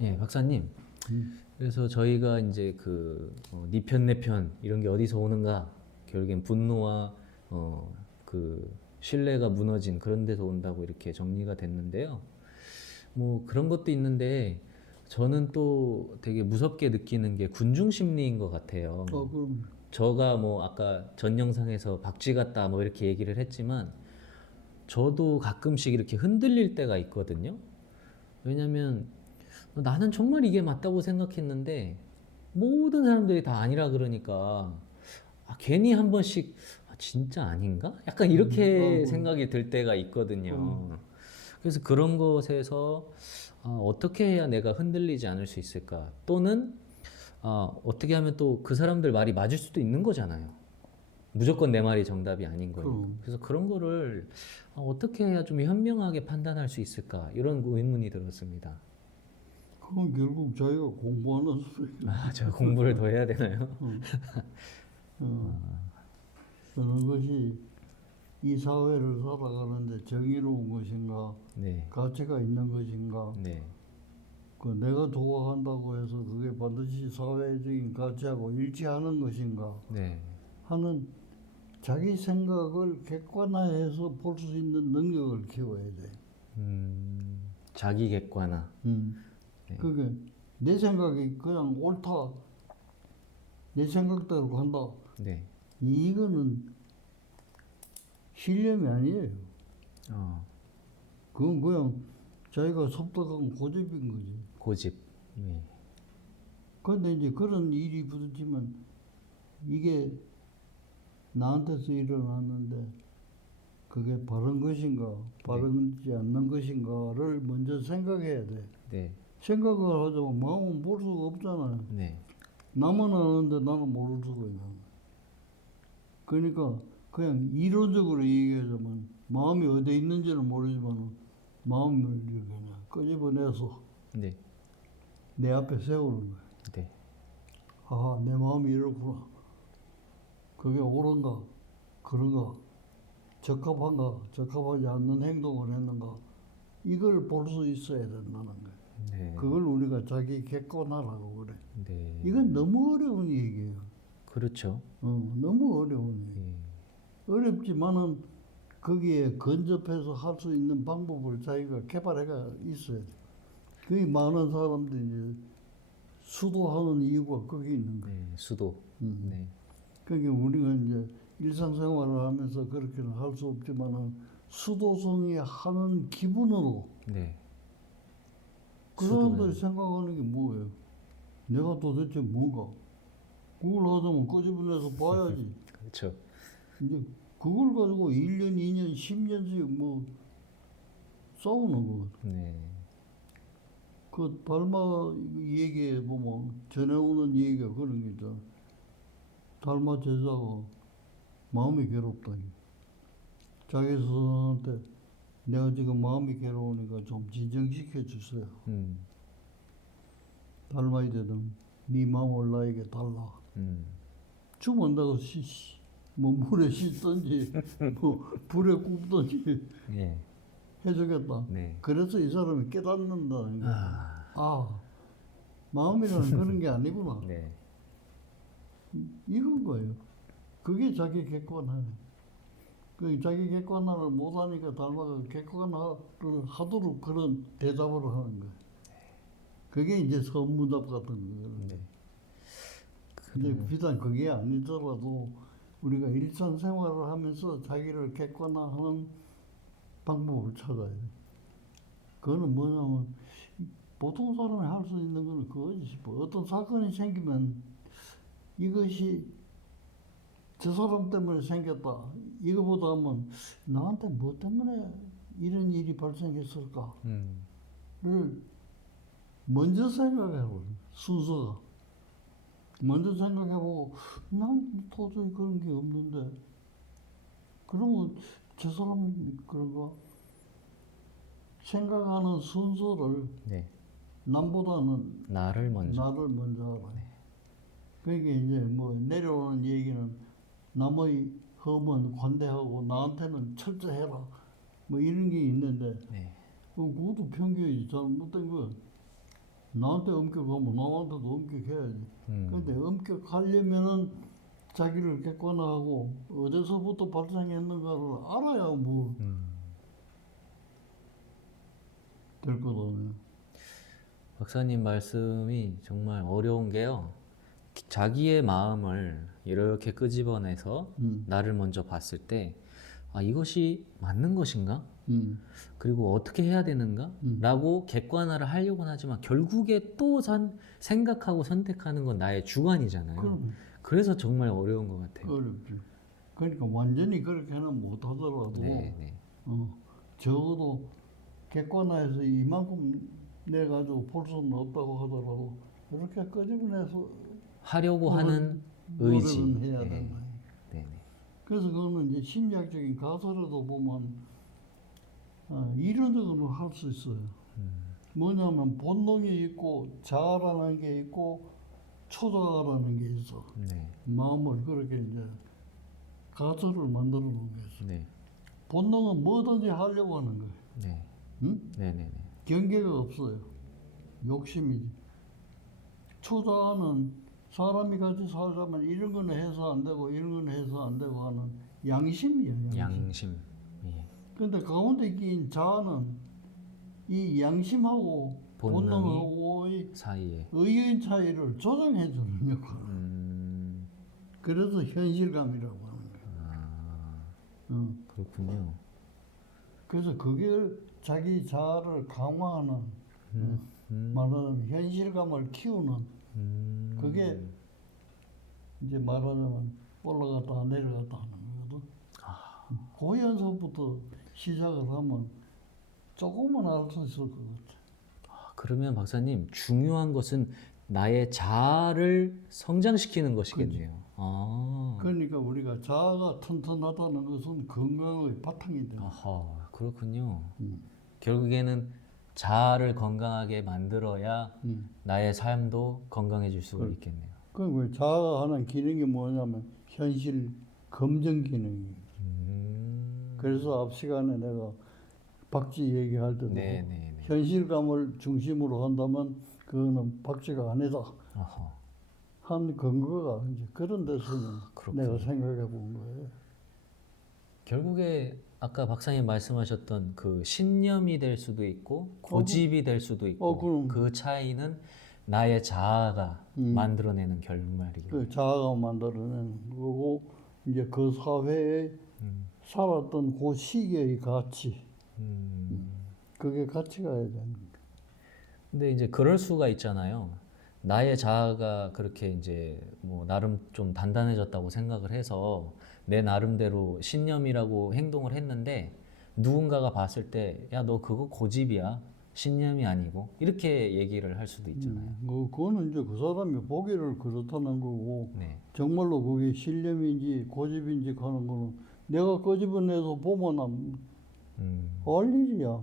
예, 박사님. 그래서 저희가 이제 네 편, 내 편, 이런 게 어디서 오는가? 결국엔 분노와, 그, 신뢰가 무너진 그런 데서 온다고 이렇게 정리가 됐는데요. 뭐 그런 것도 있는데, 저는 또 되게 무섭게 느끼는 게 군중 심리인 것 같아요. 그럼, 저가 뭐 아까 전 영상에서 박쥐 같다 뭐 이렇게 얘기를 했지만, 저도 가끔씩 이렇게 흔들릴 때가 있거든요. 왜냐면 나는 정말 이게 맞다고 생각했는데 모든 사람들이 다 아니라 그러니까 괜히 한 번씩 진짜 아닌가? 약간 이렇게 그럼, 생각이 들 때가 있거든요. 그래서 그런 것에서 어떻게 해야 내가 흔들리지 않을 수 있을까? 또는 어떻게 하면 또 그 사람들 말이 맞을 수도 있는 거잖아요. 무조건 내 말이 정답이 아닌 거니까. 그럼. 그래서 그런 거를 어떻게 해야 좀 현명하게 판단할 수 있을까? 이런 의문이 들었습니다. 그건 결국 자기가 공부하는 소리야. 제가 공부를 더 해야 되나요? 어, 그런 것이 이 사회를 살아가는데 정의로운 것인가, 네, 가치가 있는 것인가, 네, 그 내가 좋아한다고 해서 그게 반드시 사회적인 가치하고 일치하는 것인가 네. 하는 자기 생각을 객관화해서 볼 수 있는 능력을 키워야 돼. 자기 객관화. 네, 그게 내 생각이 그냥 옳다, 내 생각대로 간다. 네. 이거는 신념이 아니에요. 어, 그건 그냥 자기가 섭득한 고집인 거지. 고집. 네, 그런데 이제 그런 일이 부딪히면 이게 나한테서 일어났는데 그게 바른 것인가, 바르지 않는 것인가를 먼저 생각해야 돼. 네, 생각을 하자면 마음은 볼 수가 없잖아요. 네, 나만 아는데 나는 모를 수가 있는 거야. 그러니까 그냥 이론적으로 얘기하자면 마음이 어디에 있는지는 모르지만 마음을 이렇게 그냥 끄집어내서 네, 내 앞에 세우는 거야. 네, 아, 내 마음이 이렇구나. 그게 옳은가, 그런가, 적합한가, 적합하지 않는 행동을 했는가. 이걸 볼 수 있어야 된다는 거야. 네, 그걸 우리가 자기 객관화라고 그래. 네. 이건 너무 어려운 얘기예요. 그렇죠. 너무 어려운 얘기. 예, 어렵지만은 거기에 근접해서 할 수 있는 방법을 자기가 개발해가 있어야 돼. 그게 많은 사람들이 이제 수도하는 이유가 거기 있는 거야. 네, 수도. 네, 그게 우리가 이제 일상생활을 하면서 그렇게는 할 수 없지만은 수도성이 하는 기분으로 네. 그 사람들이 생각하는 게 뭐예요? 내가 도대체 뭔가? 그걸 하자면 끄집어내서 봐야지. 그렇죠. 이제 그걸 가지고 1년, 2년, 10년씩 뭐 싸우는 거. 네, 그 달마 얘기에 보면 전해오는 얘기가 그런 게 있잖아. 달마 제자가 마음이 괴롭다. 자기 스승한테 내가 지금 마음이 괴로우니까 좀 진정시켜 주세요. 달마이들은 네 마음을 나에게 달라. 주면 내가 뭐 물에 씻든지 뭐 불에 굽든지 예, 해주겠다. 네. 그래서 이 사람이 깨닫는다는 거야. 마음이라는 그런 게 아니구나. 네, 이건 거예요. 그게 자기 객관화예요. 그 자기 객관화를 못하니까 달마가 객관화를 하도록 그런 대답을 하는 거예요. 그게 이제 선문답 같은 거예요. 네. 근데 비단 그게 아니더라도 우리가 일상생활을 하면서 자기를 객관화하는 방법을 찾아야 돼. 그거는 뭐냐면 보통 사람이 할 수 있는 거는 그거지 싶어. 어떤 사건이 생기면 이것이 저 사람 때문에 생겼다. 이거보다 하면 나한테 뭐 때문에 이런 일이 발생했을까를 먼저 생각해보고 순서가 먼저 생각해보고 난 도저히 그런 게 없는데 그러면 저 사람이 그런가 생각하는 순서를 네. 남보다는 나를 먼저. 나를 먼저 하라. 그러니까 이제 뭐 내려오는 얘기는 남의 험은 관대하고 나한테는 철저해라. 뭐 이런 게 있는데 네, 그것도 편견이 잘못된 거야. 나한테 엄격하면 남한테도 엄격해야지. 음. 근데 엄격하려면은 자기를 객관화하고 어디서부터 발생했는가를 알아야 뭐 될 거거든요. 박사님 말씀이 정말 어려운 게요. 자기의 마음을 이렇게 끄집어내서 나를 먼저 봤을 때, 아, 이것이 맞는 것인가? 그리고 어떻게 해야 되는가? 라고 객관화를 하려고는 하지만 결국에 또 생각하고 선택하는 건 나의 주관이잖아요. 그럼 그래서 정말 어려운 것 같아요. 어렵지. 그러니까 완전히 그렇게는 못 하더라도 네, 네. 적어도 객관화해서 이만큼 내 가지고 볼 수는 없다고 하더라도 이렇게 끄집어내서 하려고 하는 노력은 의지. 해야 네. 된다. 네, 네. 그래서 그거는 이제 심리학적인 가설에도 보면 이론적으로 할 수 있어요. 뭐냐면 본능이 있고 자아라는 게 있고 초자아라는 게 있어. 네. 마음을 그렇게 이제 가설을 만들어 놓은 게 있어. 네. 본능은 뭐든지 하려고 하는 거예요. 네. 응? 네, 네, 네. 경계가 없어요. 욕심이지. 초자아는 사람이 같이 살자면 이런 거는 해서 안 되고 이런 거는 해서 안 되고 하는 양심이에요. 양심. 예. 근데 가운데 끼인 자아는 이 양심하고 본능이 본능하고의 사이에. 의견 차이를 조정해 주는 역할. 그래서 현실감이라고 하는 거예요. 그렇군요. 그래서 그게 자기 자아를 강화하는 말하자면 현실감을 키우는 그게 이제 말하자면 올라갔다 내려갔다 하는 거거든. 그 연습부터 시작을 하면 조금은 알 수 있을 것 같아. 그러면 박사님, 중요한 것은 나의 자아를 성장시키는 것이겠네요. 아. 그러니까 우리가 자아가 튼튼하다는 것은 건강의 바탕이 돼요. 아하, 그렇군요. 결국에는 자아를 건강하게 만들어야 나의 삶도 건강해질 수가 있겠네요. 그 자아가 하는 기능이 뭐냐면 현실 검증 기능이에요. 그래서 앞 시간에 내가 박쥐 얘기할 때도 네, 네, 네. 현실감을 중심으로 한다면 그거는 박쥐가 아니다 아하. 한 근거가 이제 그런 데서는 그렇군요. 내가 생각해 본 거예요. 결국에 아까 박사님 말씀하셨던 그 신념이 될 수도 있고 고집이 될 수도 있고 그럼. 그 차이는 나의 자아가 만들어내는 결말이겠네요. 그 자아가 만들어내는 거고 이제 그 사회에 살았던 그 시기의 가치 그게 가치가 해야 되는 거예요. 근데 이제 그럴 수가 있잖아요. 나의 자아가 그렇게 이제 뭐 나름 좀 단단해졌다고 생각을 해서 내 나름대로 신념이라고 행동을 했는데 누군가가 봤을 때 야, 너 그거 고집이야. 신념이 아니고 이렇게 얘기를 할 수도 있잖아요. 그거는 이제 그 사람이 보기를 그렇다는 거고 네. 정말로 그게 신념인지 고집인지 하는 거는 내가 끄집어내서 보면 알 일이야.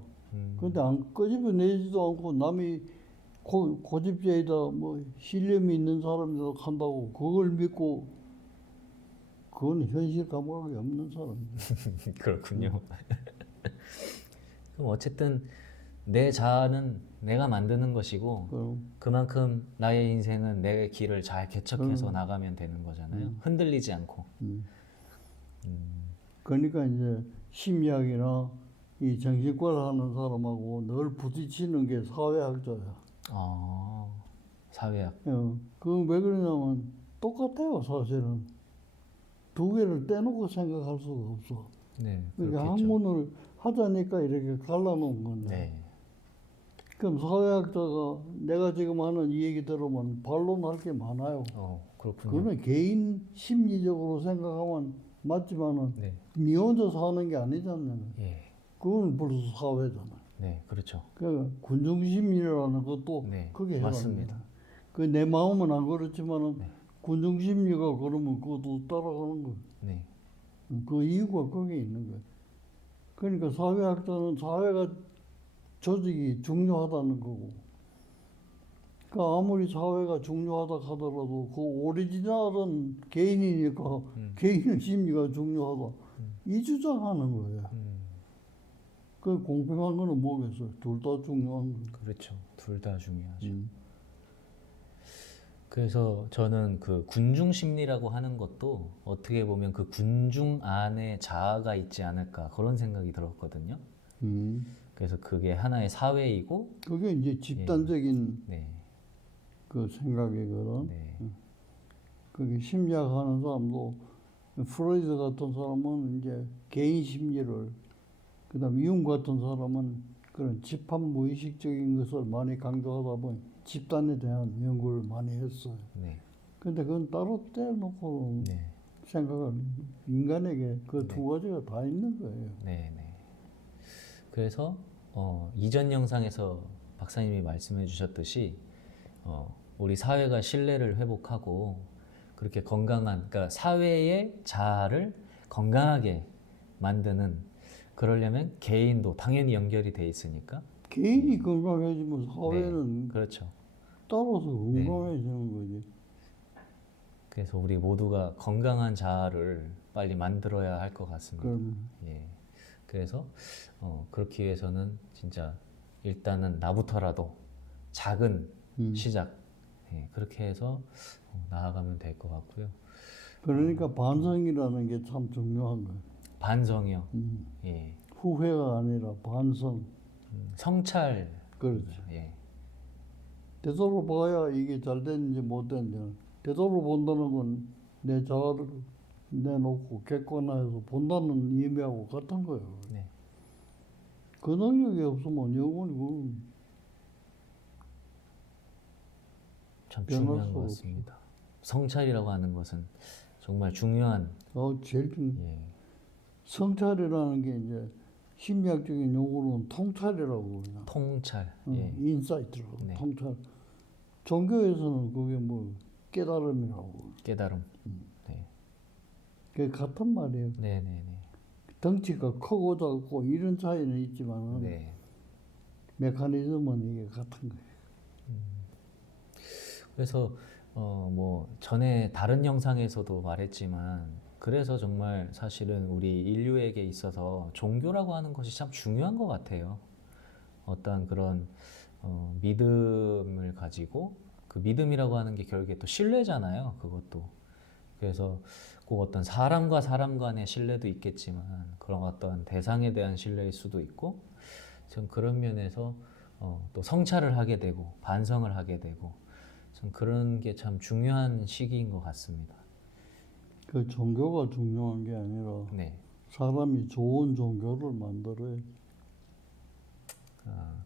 근데 안 끄집어내지도 않고 남이 고집자이다 뭐 신념이 있는 사람이라고 한다고 그걸 믿고 그건 현실 감각이 없는 사람이야. 그렇군요. 그럼 어쨌든 내 자아는 내가 만드는 것이고 그만큼 나의 인생은 내 길을 잘 개척해서 나가면 되는 거잖아요. 흔들리지 않고. 그러니까 이제 심리학이나 이 정신과를 하는 사람하고 늘 부딪히는 게 사회학자야. 아, 사회학. 그 왜 그러냐면 똑같아요 사실은. 두 개를 떼놓고 생각할 수가 없어. 네, 그러니까 그렇겠죠. 학문을 하자니까 이렇게 갈라놓은 건데. 네. 그럼 사회학자가 내가 지금 하는 이 얘기 들으면 반론할 게 많아요. 그렇군요. 그거는 개인 심리적으로 생각하면 맞지만은 네. 니 혼자 사는 게 아니잖아요. 예. 그건 벌써 사회잖아. 네, 그렇죠. 그 군중심리라는 것도 네, 그게 맞습니다. 그 내 마음은 안 그렇지만은 군중심리가 그러면 그것도 따라가는 거예요. 네. 그 이유가 거기에 있는 거예요. 그러니까 사회학자는 사회가 조직이 중요하다는 거고. 그러니까 아무리 사회가 중요하다 하더라도 그 오리지널은 개인이니까 개인의 심리가 중요하다. 이 주장하는 거예요. 그 공평한 거는 뭐겠어요? 둘 다 중요한 거예요. 그렇죠. 둘 다 중요하죠. 그래서 저는 그 군중 심리라고 하는 것도 어떻게 보면 그 군중 안에 자아가 있지 않을까 그런 생각이 들었거든요. 그래서 그게 하나의 사회이고, 그게 이제 집단적인 네, 그 생각이거든. 네, 그게 심리학하는 사람도 프로이드 같은 사람은 이제 개인 심리를, 그다음 융 같은 사람은 그런 집합 무의식적인 것을 많이 강조하다 보니 집단에 대한 연구를 많이 했어요. 네, 근데 그건 따로 떼놓고 네, 생각을, 인간에게 그 두 네. 가지가 다 있는 거예요. 네, 네. 그래서 이전 영상에서 박사님이 말씀해 주셨듯이 우리 사회가 신뢰를 회복하고 그렇게 건강한, 그러니까 사회의 자아를 건강하게 만드는, 그러려면 개인도 당연히 연결이 돼 있으니까. 개인이 건강해지면 네, 사회는 그렇죠. 따라서 네. 건강해지는 거지. 그래서 우리 모두가 건강한 자아를 빨리 만들어야 할 것 같습니다. 그럼 예. 그래서 그렇기 위해서는 진짜 일단은 나부터라도 작은 시작, 예, 그렇게 해서 나아가면 될 것 같고요. 그러니까 반성이라는 게 참 중요한 거예요. 반성이요. 예. 후회가 아니라 반성. 성찰. 그렇지. 예. 되돌아봐야 이게 잘 됐는지 못 됐는지. 되돌아본다는 건 내 자아를 내놓고 객관화해서 본다는 의미하고 같은 거예요. 네. 그 능력이 없으면 영원히 그건 참 변할 중요한 수 것 없어. 같습니다. 성찰이라고 하는 것은 정말 중요한. 제일 예. 성찰이라는 게 이제 심리학적인 용어로는 통찰이라고 그러나. 통찰. 예. 인사이트라고. 네. 통찰. 종교에서는 그게 뭐 깨달음이라고. 깨달음. 네. 그게 같은 말이에요. 네, 네, 네. 덩치가 크고 작고 이런 차이는 있지만 네. 메커니즘은 이게 같은 거예요. 그래서 뭐 전에 다른 영상에서도 말했지만, 그래서 정말 사실은 우리 인류에게 있어서 종교라고 하는 것이 참 중요한 것 같아요. 어떤 그런 믿음을 가지고, 그 믿음이라고 하는 게 결국에 또 신뢰잖아요. 그것도. 그래서 꼭 어떤 사람과 사람 간의 신뢰도 있겠지만 그런 어떤 대상에 대한 신뢰일 수도 있고, 전 그런 면에서 또 성찰을 하게 되고 반성을 하게 되고, 전 그런 게 참 중요한 시기인 것 같습니다. 그 종교가 중요한 게 아니라 네. 사람이 좋은 종교를 만들어야.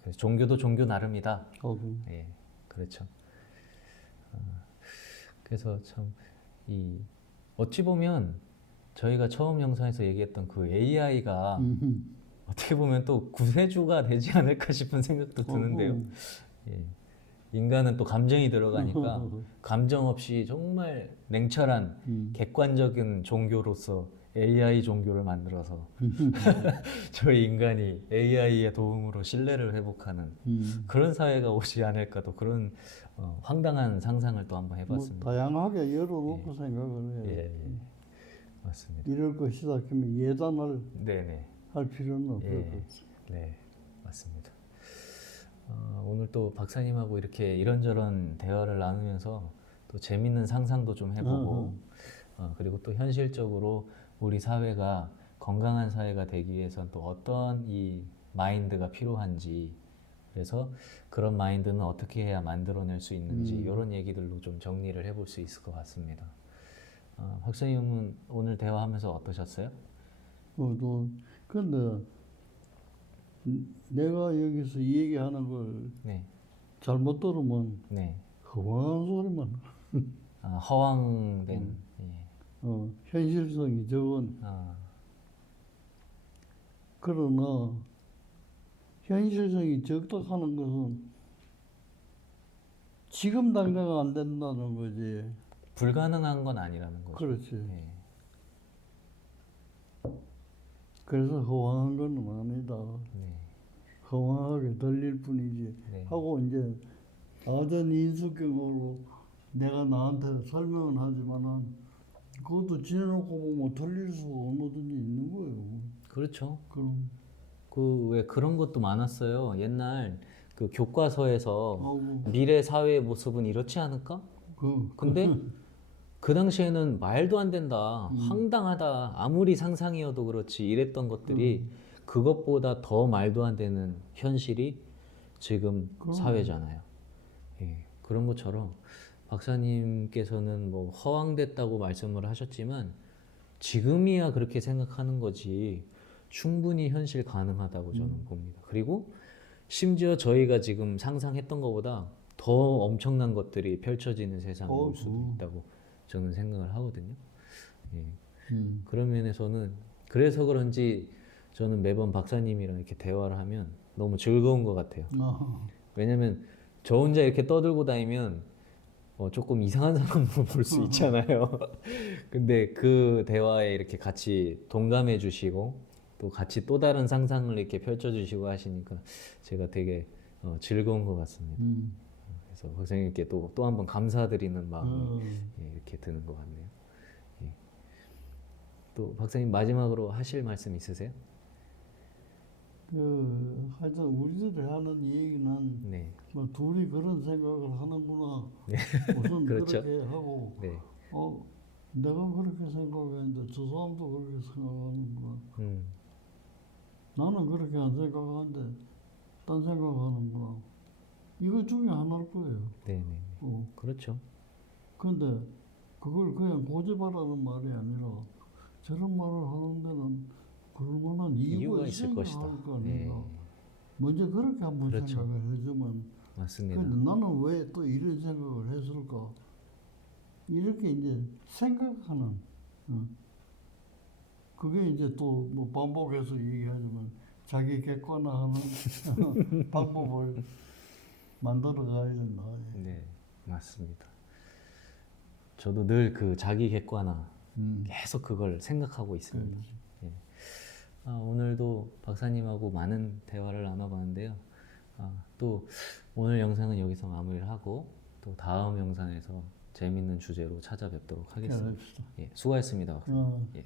그래서 종교도 종교 나름이다. 하고. 예, 그렇죠. 그래서 참 어찌 보면 저희가 처음 영상에서 얘기했던 그 AI가 어떻게 보면 또 구세주가 되지 않을까 싶은 생각도 드는데요. 예. 인간은 또 감정이 들어가니까 감정 없이 정말 냉철한 객관적인 종교로서 AI 종교를 만들어서 저희 인간이 AI의 도움으로 신뢰를 회복하는 그런 사회가 오지 않을까, 또 그런 황당한 상상을 또 한번 뭐 해봤습니다. 다양하게 열어놓고 생각을 해요. 예, 예. 맞습니다. 이럴 것이다 하면 예단을 네네. 할 필요는 없을 것 예. 같아요. 네, 맞습니다. 오늘 또 박사님하고 이렇게 이런저런 대화를 나누면서 또 재밌는 상상도 좀 해보고, 그리고 또 현실적으로 우리 사회가 건강한 사회가 되기 위해서는 또 어떤 이 마인드가 필요한지, 그래서 그런 마인드는 어떻게 해야 만들어낼 수 있는지, 이런 얘기들로 좀 정리를 해볼 수 있을 것 같습니다. 박사님은 오늘 대화하면서 어떠셨어요? 근데 내가 여기서 이 얘기하는 걸 네, 잘못 들으면 네. 허황한 소리만. 허황된. 예. 현실성이 적은. 그러나 현실성이 적다 하는 것은 지금 당장 안 된다는 거지. 불가능한 건 아니라는 거죠. 그렇지. 예. 그래서 허황한 건 아니다. 네. 허황하게 들릴 뿐이지. 네. 하고 이제 아전 인수격으로 내가 나한테 설명은 하지만은 그것도 지내놓고 보면 틀릴 수 얼마든지 있는 거예요. 그렇죠. 그럼 그 왜 그런 것도 많았어요. 옛날 그 교과서에서 하고 미래 사회의 모습은 이렇지 않을까? 근데 그 당시에는 말도 안 된다, 황당하다, 아무리 상상이어도 그렇지 이랬던 것들이 그것보다 더 말도 안 되는 현실이 지금 사회잖아요. 예, 그런 것처럼 박사님께서는 뭐 허황됐다고 말씀을 하셨지만 지금이야 그렇게 생각하는 거지 충분히 현실 가능하다고 저는 봅니다. 그리고 심지어 저희가 지금 상상했던 것보다 더 엄청난 것들이 펼쳐지는 세상이 올 수도 있다고 저는 생각을 하거든요. 예. 그런 면에서는 그래서 그런지 저는 매번 박사님이랑 이렇게 대화를 하면 너무 즐거운 것 같아요. 왜냐면 저 혼자 이렇게 떠들고 다니면 조금 이상한 사람으로 볼 수 있잖아요. 근데 그 대화에 이렇게 같이 동감해 주시고 또 같이 또 다른 상상을 이렇게 펼쳐 주시고 하시니까 제가 되게 즐거운 것 같습니다. 그래서 박사님께 또 한 번 감사드리는 마음이 예, 이렇게 드는 것 같네요. 예. 또 박사님 마지막으로 하실 말씀 있으세요? 하여튼 우리들이 하는 얘기는 네. 뭐 둘이 그런 생각을 하는구나. 우선 그렇죠. 그렇게 하고 네. 내가 그렇게 생각했는데 저 사람도 그렇게 생각하는구나. 나는 그렇게 안 생각하는데 딴 생각하는구나. 이거 중에 하나일 거예요. 네, 네. 그렇죠. 근데 그걸 그냥 고집하라는 말이 아니라 저런 말을 하는 데는 그럴만한 이유가 있을 있어야 것이다. 할 거 아닌가. 네. 먼저 그렇게 한번 그렇죠. 생각을 해주면 맞습니다. 근데 나는 왜 또 이런 생각을 했을까? 이렇게 이제 생각하는 그게 이제 또 뭐 반복해서 얘기하지만 자기 객관화하는 방법을 만들어 가야 된다. 네, 맞습니다. 저도 늘 그 자기 객관화 계속 그걸 생각하고 있습니다. 예. 오늘도 박사님하고 많은 대화를 나눠봤는데요. 또 오늘 영상은 여기서 마무리를 하고 또 다음 영상에서 재밌는 주제로 찾아뵙도록 하겠습니다. 예, 수고하셨습니다, 박사님. 예.